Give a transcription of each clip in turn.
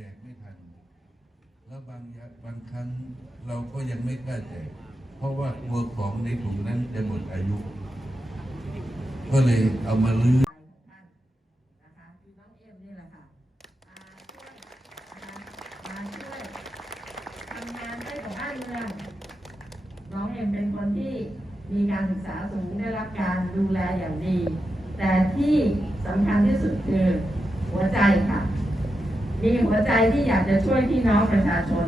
จกไม่ทัน แล้วบางอยางบางครั้งเราก็ยังไม่กล้าแจก เพราะว่ากลัวของในถุงนั้นจะหมดอายุ ก็เลยเอามาลื้อท่านนะคะคือน้องเอ็มนี่แหละค่ะมาช่วยทำงานให้กับบ้านเมืองน้องเอ็มเป็นคนที่มีการศึกษาสูงได้รับการดูแลอย่างดี แต่ที่สำคัญที่สุดคือหัวใจค่ะ มีหัวใจที่อยากจะช่วยพี่น้องประชาชน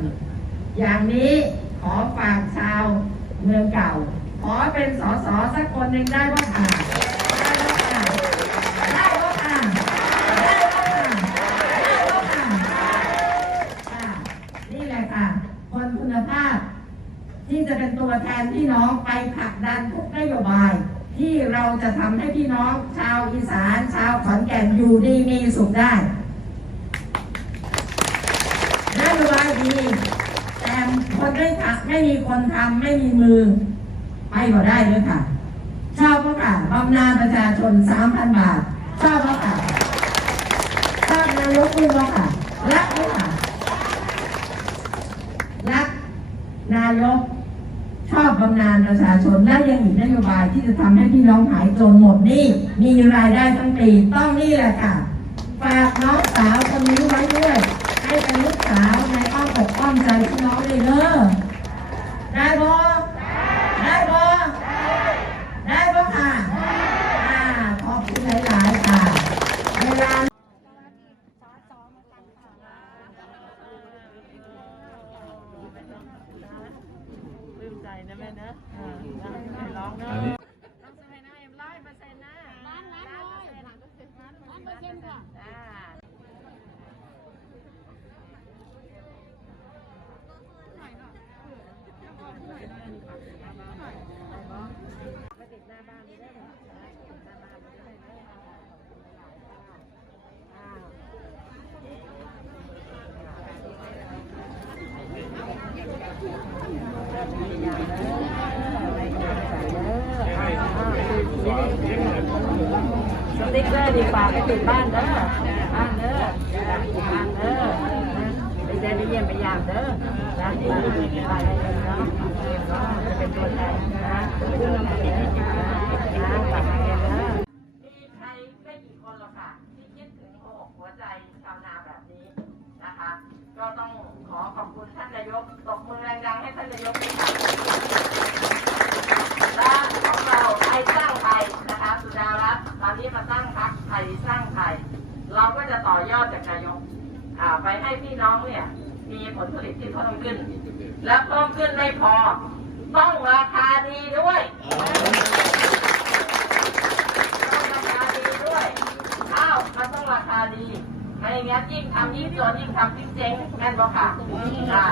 อย่างนี้ขอฝากชาวเมืองเก่า ขอเป็นสสสักคนหนึ่งได้ว่าค่ะได้ว่าค่ะได้ว่าค่ะได้บ้าค่ะค่ะนี่แหละค่ะคนคุณภาพที่จะเป็นตัวแทนพี่น้องไปผลักดันทุกนโยบาย ที่เราจะทำให้พี่น้องชาวอีสาน ชาวขอนแก่นอยู่ดีมีสุขได้นโยบาย ดีแต่คนไม่ทำไม่มีคนทำไม่มีมือไปก็ได้ด้วยค่ะชอบก็ค่ะบำนาญประชาชนสามพันบาทชอบก็ค่ะชอบนายกด้วยก็ค่ะรักด้วยค่ะรักนายกชอบบำนาญประชาชนและยังมีนโยบายที่จะทำให้พี่น้องหายจนหมดนี้มีรายได้ทั้งปีต้องนี่แหละค่ะ ฝากน้องสาวคนนี้ไว้ด้วย ให้เป็นลูกสาวในอ้อ อกอ้อมใจพี่น้องเลยเด้อได้บ่ได้บ่ได้บ่ค่ะอ่าขอบคุณหลายๆค่ะเวลาลืมใจนะแม่นะเออได้ร้องเนอะอันนี้ร้องสมัยนะเอ็มร้อยเปอร์เซ็นต์นะล้านล้านร้อยล้านเปอร์เซ็นต์ล้านเปอร์เซ็นต์ค่ะอ่าไปติดหน้าบ้านไม่ได้เหรอติดหน้าบ้านไม่ได้เลยอ่า สติ๊กเกอร์ดีฝากไปติดบ้านเด้อบ้านเด้อบ้านเด้อไปเดินไปเยี่ยมไปยามเด้อนะไปไปเลยเนาะจะเป็นตัวแทนนะนะฝากให้เด้อมีใครไม่กี่คนหรอกค่ะที่คิดถึงหัวหัวใจชาวนาแบบนี้นะคะ ก็ต้องขอขอบคุณท่านนายกตบมือแรงๆให้ท่านนายกด้วยค่ะและของเราไทยสร้างไทยนะคะสุดารัตน์ตอนนี้มาตั้งพรรคไทยสร้างไทย เราก็จะต่อยอดจากนายกอ่าไปให้พี่น้องเนี่ยมีผลผลิตที่เพิ่มขึ้น และเพิ่มขึ้นไม่พอ ต้องราคาดีด้วยต้องราคาดีด้วยข้าวมันต้องราคาดี ไม่งั้นยิ่งทำยิ่งจนยิ่งทำยิ่งเจ๊งแม่นบอกค่ะอ่า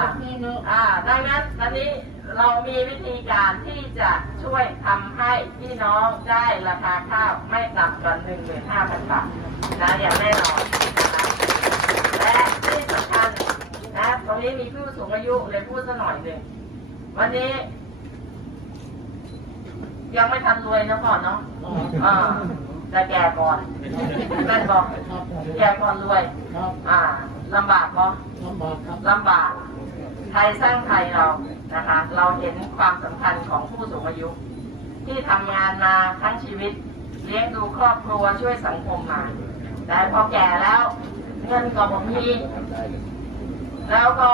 อ่าดังนั้นตอนนี้เรามีวิธีการที่จะช่วยทำให้พี่น้องได้ราคาข้าวไม่ต่ำกว่าหนึ่งหมื่นห้าพันบาทนะอย่างแน่นอนนะคะและที่สำคัญนะตรงนี้มีผู้สูงอายุเลยพูดสักหน่อยหนึ่งวันนี้ ยังไม่ทันรวยนะก่อนเนาะอ่า แต่แก่ก่อนแม่นบอกแก่ก่อนรวยครับอ่าลำบากบ่ลำบากครับลำบากไทยสร้างไทยเรานะคะ เราเห็นความสำคัญของผู้สูงอายุ ที่ทำงานมาทั้งชีวิต เลี้ยงดูครอบครัวช่วยสังคมมา แต่พอแก่แล้วเงินก็บ่มีแล้วก็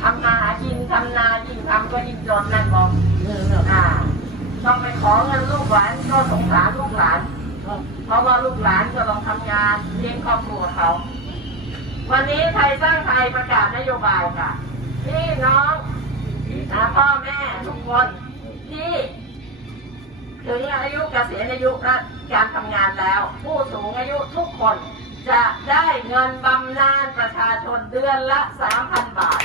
ทำมาหากินทำนายิ่งทำก็ยิ่งจนนั่นบอกนี่แหละอ่า ต้องไปขอเงินลูกหลานก็สงสารลูกหลาน เพราะว่าลูกหลานก็ต้องทำงานเลี้ยงครอบครัวเขา วันนี้ไทยสร้างไทยประกาศนโยบายค่ะพี่น้องนะพ่อแม่ทุกคนที่ถึงอายุเกษียณอายุราชการทำงานแล้ว ผู้สูงอายุทุกคนจะได้เงินบำนาญประชาชนเดือนละ 3,000 บาท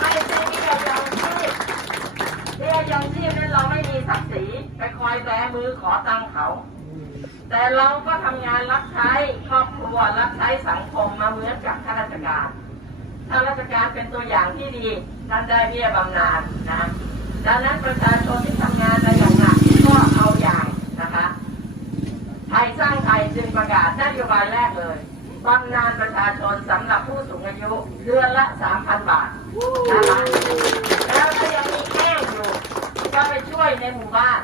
ไม่ใช่เบี้ยยังชีพเบี้ยยังชีพนั้นเราไม่มีศักดิ์ศรีไปคอยแบมือขอตังเขา แต่เราก็ทำงานรับใช้ครอบครัวรับใช้สังคมมาเหมือนกับข้าราชการข้าราชการเป็นตัวอย่างที่ดีท่านได้เบี้ยบำนาญนะดังนั้นประชาชนที่ทำงานในอย่างหนักก็เอาอย่างนะคะไทยสร้างไทยจึงประกาศนโยบายแรกเลยบำนาญประชาชนสำหรับผู้สูงอายุเดือนละ 3,000 บาทนะคะแล้วถ้ายังมีแห้งอยู่ ก็ไปช่วยในหมู่บ้าน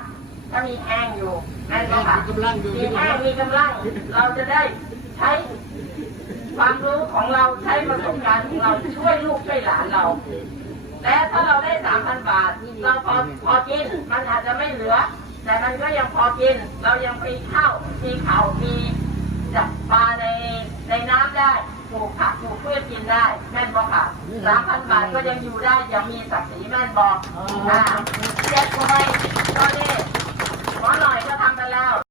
ถ้ามีแห้งอยู่นั่นก็ค่ะมีแห้งมีกำลัง เราจะได้ใช้ความรู้ของเราใช้ประสบการณ์ของเราช่วยลูกช่วยหลานเรา และถ้าเราได้3,000บาท เราพอพอกินมันอาจจะไม่เหลือ แต่มันก็ยังพอกิน เรายังมีข้าวมีข้าวมีจับปลาในในน้ำได้ ปลูกผักปลูกพืชกินได้แม่นบอกค่ะ3,000บาทก็ยังอยู่ได้ยังมีศักดิ์ศรีแม่นบอกอ่าเจ็ดหน่วยตอนนี้หมอหน่อยก็ทำไปแล้ว